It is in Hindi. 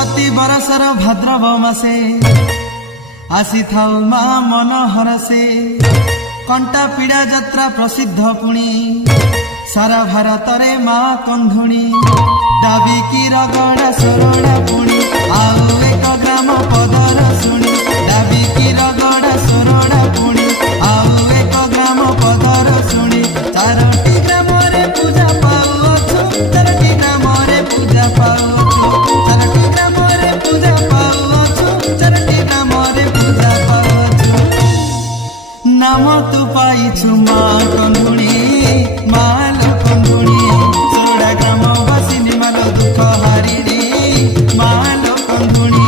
प्रति बरसर भाद्रव मासे आसी थाउ मा मन हरसे कंटा पीड़ा यात्रा प्रसिद्ध पुणी सारा भारत रे मा कंधुणी दाबी की रगड़ा सरड़ा पुणी आउ एक ग्राम पदर शुणी दाबी की रगड़ा सरड़ा पुणी आउ एक ग्राम पदर शुणी चारोटी ग्राम रे पूजा पाउछु चारोटी ग्राम रे पूजा पाउछु चारोटी ग्राम रे पूजा पाउछु चारोटी ग्राम रे पूजा पाउछु नाम तु पाइछु मा कंधुणी माल कंधुणी सोड़ा ग्राम बासिनी माल दुख हारिणी माल कंधुणी।